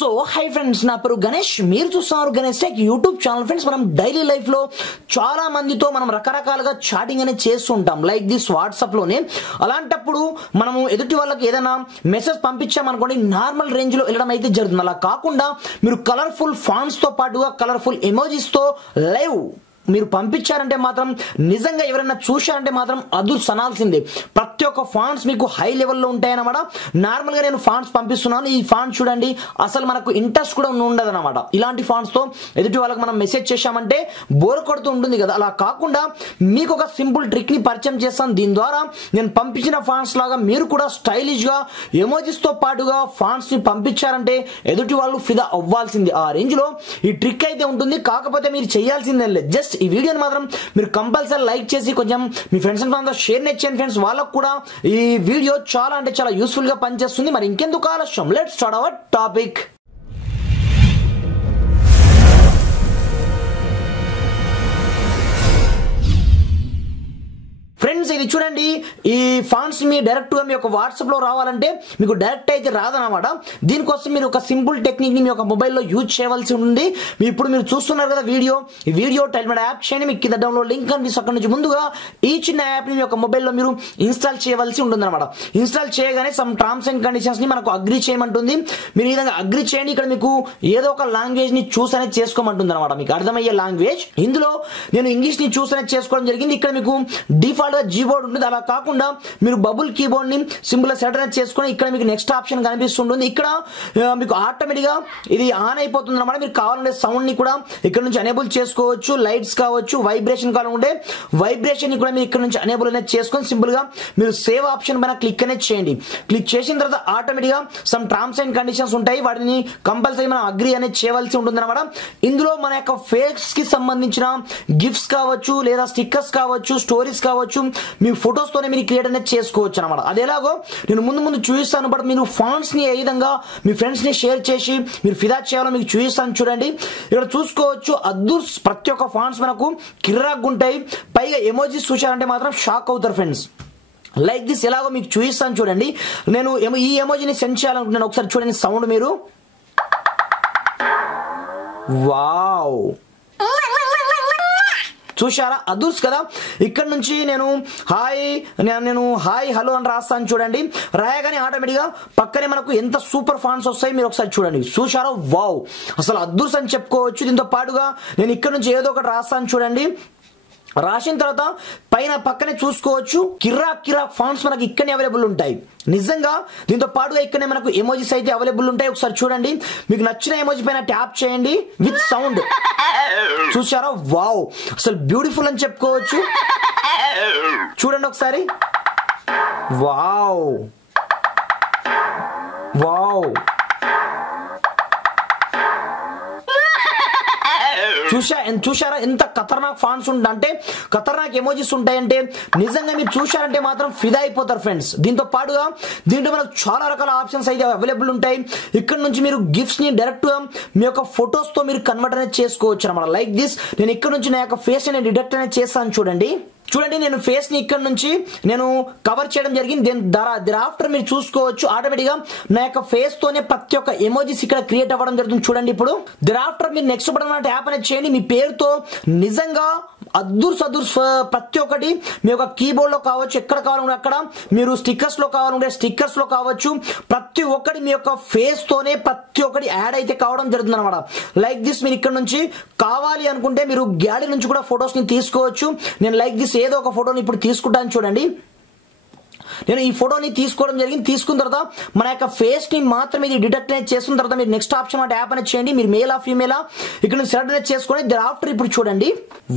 So hi friends, నా పేరు గణేష్. మీరు చూస్తున్నారు Ganesh tech YouTube channel. Friends, మనం డైలీ లైఫ్ లో చాలా మందితో మనం రకరకాలుగా చాటింగ్ అనేది చేస్తుంటాం, లైక్ దిస్ వాట్సాప్ లోనే. అలాంటప్పుడు మనము ఎదుటి వాళ్ళకి ఏదైనా మెసేజ్ పంపించామనుకోండి, నార్మల్ రేంజ్ లో వెళ్ళడం అయితే జరుగుతుంది. అలా కాకుండా మీరు కలర్ఫుల్ ఫాంట్స్ తో పాటుగా కలర్ఫుల్ ఎమోజీస్ తో లైవ్ మీరు పంపించారంటే మాత్రం నిజంగా ఎవరైనా చూశారంటే మాత్రం అదుర్స్ అనాల్సిందే. ప్రతి ఒక్క ఫాంట్స్ మీకు హై లెవెల్లో ఉంటాయన్నమాట. నార్మల్ గా నేను ఫాంట్స్ పంపిస్తున్నాను, ఈ ఫాంట్ చూడండి, అసలు మనకు ఇంట్రెస్ట్ కూడా ఉండదు అనమాట. ఇలాంటి ఫాంట్స్ తో ఎదుటి వాళ్ళకి మనం మెసేజ్ చేశామంటే బోర్ కొడుతూ ఉంటుంది కదా. అలా కాకుండా మీకు ఒక సింపుల్ ట్రిక్ ని పరిచయం చేస్తాను. దీని ద్వారా నేను పంపించిన ఫాంట్స్ లాగా మీరు కూడా స్టైలిష్ గా ఎమోజీస్ తో పాటుగా ఫాంట్స్ ని పంపించారంటే ఎదుటి వాళ్ళు ఫిదా అవ్వాల్సింది. ఆ రేంజ్ లో ఈ ట్రిక్ అయితే ఉంటుంది. కాకపోతే మీరు చేయాల్సిందే లేదు, జస్ట్ ఈ వీడియోని మాత్రం మీరు కంపల్సరీ లైక్ చేసి కొంచెం మీ ఫ్రెండ్స్ అంతా షేర్ చేయండి ఫ్రెండ్స్. వాళ్ళకు కూడా ఈ వీడియో చాలా అంటే చాలా యూస్ఫుల్ గా పనిచేస్తుంది. మరి ఇంకెందుకు ఆలస్యం, let's start our topic. Friends, ఇది చూడండి, ఈ ఫాంట్స్ మీ డైరెక్ట్ గా మీ యొక్క వాట్సాప్ లో రావాలంటే మీకు డైరెక్ట్ అయితే రాదనమాట. దీనికోసం మీరు ఒక సింపుల్ టెక్నిక్ ని మీ యొక్క మొబైల్లో యూజ్ చేయవలసి ఉంది. ఇప్పుడు మీరు చూస్తున్నారు కదా వీడియో, ఈ వీడియో టైల్మెంట్ యాప్ చేయండి. మీకు కింద డౌన్లోడ్ లింక్ కనిపిస్తుంది. అక్కడ నుంచి ముందుగా ఈ చిన్న యాప్ ని మీ యొక్క మొబైల్లో మీరు ఇన్స్టాల్ చేయవలసి ఉంటుంది అనమాట. ఇన్స్టాల్ చేయగానే సమ్ టర్మ్స్ అండ్ కండిషన్స్ ని మనకు అగ్రి చేయమంటుంది. మీరు ఈ విధంగా అగ్రి చేయండి. ఇక్కడ మీకు ఏదో ఒక లాంగ్వేజ్ ని చూస్ అనేది చేసుకోమంటుంది అనమాట, మీకు అర్థమయ్యే లాంగ్వేజ్. ఇందులో నేను ఇంగ్లీష్ ని చూస్ అనేది చేసుకోవడం జరిగింది. ఇక్కడ మీకు డిఫాల్ట్ కీబోర్డ్ ఉంటుంది. అలా కాకుండా మీరు బబుల్ కీబోర్డ్ ని సింపుల్ గా సెట్ అనేది చేసుకుని ఇక్కడ మీకు నెక్స్ట్ ఆప్షన్ కనిపిస్తుంటుంది. ఇక్కడ మీకు ఆటోమేటిక్ గా ఇది ఆన్ అయిపోతుంది అనమాట. మీరు కావాలంటే సౌండ్ ని కూడా ఇక్కడ నుంచి ఎనేబుల్ చేసుకోవచ్చు, లైట్స్ కావచ్చు, వైబ్రేషన్ కావాలంటే వైబ్రేషన్ ని కూడా మీరు ఇక్కడ నుంచి ఎనేబుల్ అనేది చేసుకొని సింపుల్ గా మీరు సేవ్ ఆప్షన్ పైన క్లిక్ అనేది చేయండి. క్లిక్ చేసిన తర్వాత ఆటోమేటిక్ గా సమ్ టర్మ్స్ అండ్ కండిషన్స్ ఉంటాయి, వాటిని కంపల్సరీ మనం అగ్రి అనేది చేయవలసి ఉంటుంది అనమాట. ఇందులో మన యొక్క ఫేస్ కి సంబంధించిన గిఫ్ట్స్ కావచ్చు, లేదా స్టిక్కర్స్ కావచ్చు, స్టోరీస్ కావచ్చు, మీ ఫొటోస్ తోనే మీరు క్రియేట్ అనేది చేసుకోవచ్చు అనమాట. అది ఎలాగో నేను ముందు చూపిస్తాను. బట్ మీరు ఫాంట్స్ ని ఏ విధంగా మీ ఫ్రెండ్స్ ని షేర్ చేసి మీరు ఫిదా చేయాలో మీకు చూపిస్తాను. చూడండి, ఇక్కడ చూసుకోవచ్చు అదుర్స్ ప్రతి ఒక్క ఫాంట్స్ మనకు కిర్రాక్ ఉంటాయి. పైగా ఎమోజీస్ చూశారంటే మాత్రం షాక్ అవుతారు ఫ్రెండ్స్. లైక్ దిస్ ఎలాగో మీకు చూపిస్తాను. చూడండి, నేను ఈ ఎమోజీని సెండ్ చేయాలనుకుంటున్నాను. ఒకసారి చూడండి సౌండ్ మీరు. వావ్, చూశారా, అదుర్స్ కదా. ఇక్కడ నుంచి నేను హాయ్ హలో అని రాస్తాను. చూడండి, రాయగానే ఆటోమేటిక్ గా పక్కనే మనకు ఎంత సూపర్ ఫాంట్స్ వస్తాయి మీరు ఒకసారి చూడండి. చూశారా, వావ్, అసలు అదుర్స్ అని చెప్పుకోవచ్చు. దీంతో పాటుగా నేను ఇక్కడ నుంచి ఏదో ఒకటి రాస్తాను. చూడండి, రాసిన తర్వాత పక్కనే చూసుకోవచ్చు కిర్రాక్ ఫాంట్స్ మనకి ఇక్కడనే అవైలబుల్ ఉంటాయి. నిజంగా దీంతో పాటుగా ఇక్కడనే మనకు ఎమోజీస్ అయితే అవైలబుల్ ఉంటాయి. ఒకసారి చూడండి, మీకు నచ్చిన ఎమోజీ పైన ట్యాప్ చేయండి విత్ సౌండ్. చూసారా, వావ్, అసలు బ్యూటిఫుల్ అని చెప్పుకోవచ్చు. చూడండి ఒకసారి, వావ్ వావ్, చూశారా ఎంత ఖతర్నాక్ ఫాంట్స్ ఉంటాయంటే, ఖతర్నాక్ ఎమోజీస్ ఉంటాయంటే నిజంగా మీరు చూశారంటే మాత్రం ఫిదా అయిపోతారు ఫ్రెండ్స్. దీంతో పాటుగా దీంట్లో మనకు చాలా రకాల ఆప్షన్స్ అయితే అవైలబుల్ ఉంటాయి. ఇక్కడ నుంచి మీరు గిఫ్ట్స్ ని డైరెక్ట్ గా మీ యొక్క ఫొటోస్ తో మీరు కన్వర్ట్ అనేది చేసుకోవచ్చు అనమాట. లైక్ దిస్, నేను ఇక్కడ నుంచి నా యొక్క ఫేస్ అనేది డిడక్ట్ అనేది చేస్తాను. చూడండి, నేను ఫేస్ ని ఇక్కడ నుంచి నేను కవర్ చేయడం జరిగింది. ఆఫ్టర్ మీరు చూసుకోవచ్చు ఆటోమేటిక్ గా నా యొక్క ఫేస్ తోనే ప్రతి ఒక్క ఎమోజీస్ ఇక్కడ క్రియేట్ అవ్వడం జరుగుతుంది. చూడండి, ఇప్పుడు ఆఫ్టర్ మీరు నెక్స్ట్ బటన్ ట్యాప్ అనేది చేయండి. మీ పేరుతో నిజంగా అదుర్స్ ప్రతి ఒక్కటి మీ యొక్క కీబోర్డ్ లో కావచ్చు, ఎక్కడ కావాలంటే అక్కడ, మీరు స్టిక్కర్స్ లో కావాలంటే స్టిక్కర్స్ లో కావచ్చు, ప్రతి ఒక్కటి మీ యొక్క ఫేస్ తోనే ప్రతి ఒక్కటి యాడ్ అయితే కావడం జరుగుతుంది అనమాట. లైక్ దిస్, మీరు ఇక్కడ నుంచి కావాలి అనుకుంటే మీరు గ్యాలరీ నుంచి కూడా ఫొటోస్ ని తీసుకోవచ్చు. నేను లైక్ దిస్ ఏదో ఒక ఫోటోని ఇప్పుడు తీసుకుంటాను. చూడండి, నేను ఈ ఫోటోని తీసుకోవడం జరిగింది. తీసుకున్న తర్వాత మన యొక్క ఫేస్ ని మాత్రం ఇది డిటెక్ట్ అనేది చేసుకున్న తర్వాత మీరు నెక్స్ట్ ఆప్షన్ ట్యాప్ అనేది చేయండి. మీరు మేలా ఫీమేలా ఇక్కడ నుంచి సెలెక్ట్ అనేది చేసుకొని ఆఫ్టర్ ఇప్పుడు చూడండి,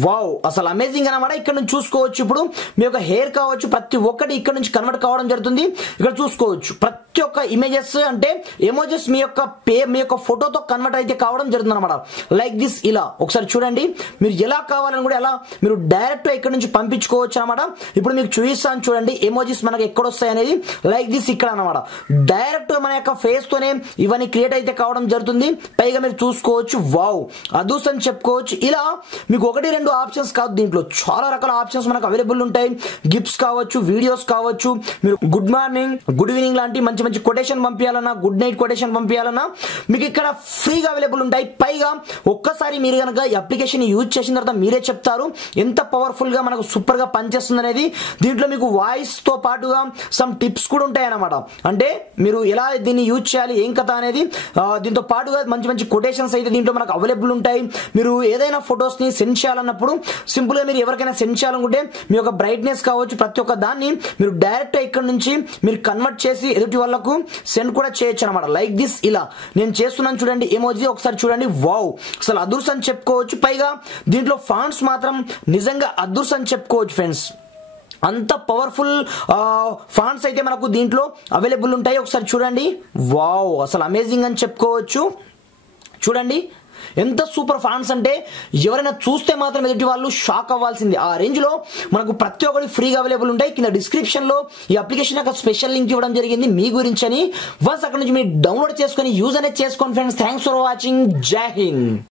వావ్, అసలు అమేజింగ్ అనమాట. ఇక్కడ నుంచి చూసుకోవచ్చు ఇప్పుడు మీ యొక్క హెయిర్ కావచ్చు, ప్రతి ఒక్కటి ఇక్కడ నుంచి కన్వర్ట్ కావడం జరుగుతుంది. ఇక్కడ చూసుకోవచ్చు ప్రతి ఒక్క ఇమేజెస్ అంటే ఎమోజెస్ మీ యొక్క ఫోటోతో కన్వర్ట్ అయితే కావడం జరుగుతుంది అనమాట. లైక్ దిస్ ఇలా ఒకసారి చూడండి, మీరు ఎలా కావాలని కూడా ఎలా మీరు డైరెక్ట్ ఇక్కడ నుంచి పంపించుకోవచ్చు అనమాట. ఇప్పుడు మీకు చూపిస్తాను. చూడండి, ఎమోజీస్ మనకి మనకి ఎక్కడ వస్తాయి అనేది లైక్ దిస్ ఇక్కడ అన్నమాట. డైరెక్ట్ మన యొక్క ఫేస్ తోనే ఇవన్నీ క్రియేట్ అయితే కావడం జరుగుతుంది. పైగా మీరు చూసుకోవచ్చు, వావ్ అదూస్ అని చెప్పుకోవచ్చు. ఇలా మీకు 1-2 ఆప్షన్స్ కాదు, దీంట్లో చాలా రకాల ఆప్షన్స్ మనకు అవైలబుల్ ఉంటాయి. గిఫ్ట్స్ కావచ్చు, వీడియోస్ కావచ్చు, మీరు గుడ్ మార్నింగ్, గుడ్ ఈవినింగ్ లాంటి మంచి మంచి కొటేషన్ పంపించాలన్నా, గుడ్ నైట్ కొటేషన్ పంపించాలన్నా మీకు ఇక్కడ ఫ్రీగా అవైలబుల్ ఉంటాయి. పైగా ఒక్కసారి మీరు కనుక ఈ అప్లికేషన్ యూజ్ చేసిన తర్వాత మీరే చెప్తారు ఎంత పవర్ఫుల్ గా మనకు సూపర్ గా పనిచేస్తుంది అనేది. దీంట్లో మీకు వాయిస్ తో పాటుగా సమ్ టిప్స్ కూడా ఉంటాయి అన్నమాట. అంటే మీరు ఎలా దీన్ని యూజ్ చేయాలి, ఏం కథ అనేది. దీంతో పాటుగా మంచి మంచి కొటేషన్స్ అయితే దీంట్లో మనకు అవైలబుల్ ఉంటాయి. మీరు ఏదైనా ఫొటోస్ ని సెండ్ చేయాలన్నప్పుడు సింపుల్ గా మీరు ఎవరికైనా సెండ్ చేయాలనుకుంటే మీ యొక్క బ్రైట్నెస్ కావచ్చు, ప్రతి ఒక్క దాన్ని మీరు డైరెక్ట్ ఇక్కడ నుంచి మీరు కన్వర్ట్ చేసి ఎదుటి వాళ్ళకు సెండ్ కూడా చేయొచ్చు అనమాట. లైక్ దిస్ ఇలా నేను చేస్తున్నాను చూడండి, ఎమోజీ ఒకసారి చూడండి. వావ్ అసలు అదుర్స్ అని చెప్పుకోవచ్చు. పైగా దీంట్లో ఫాంట్స్ మాత్రం నిజంగా అదుర్స్ అని చెప్పుకోవచ్చు ఫ్రెండ్స్. అంత పవర్ఫుల్ ఫాంట్స్ అయితే మనకు దీంట్లో అవైలబుల్ ఉంటాయి. ఒకసారి చూడండి, వావ్ అసలు అమేజింగ్ అని చెప్పుకోవచ్చు. చూడండి ఎంత సూపర్ ఫాంట్స్ అంటే ఎవరైనా చూస్తే మాత్రం ఎదుటి వాళ్ళు షాక్ అవ్వాల్సింది. ఆ రేంజ్ లో మనకు ప్రతి ఒక్కటి ఫ్రీగా అవైలబుల్ ఉంటాయి. కింద డిస్క్రిప్షన్ లో ఈ అప్లికేషన్ యొక్క స్పెషల్ లింక్ ఇవ్వడం జరిగింది మీ గురించి అని. వన్స్ అక్కడ నుంచి మీరు డౌన్లోడ్ చేసుకొని యూజ్ అనేది చేసుకోండి ఫ్రెండ్స్. Thanks for watching. జై హింద్.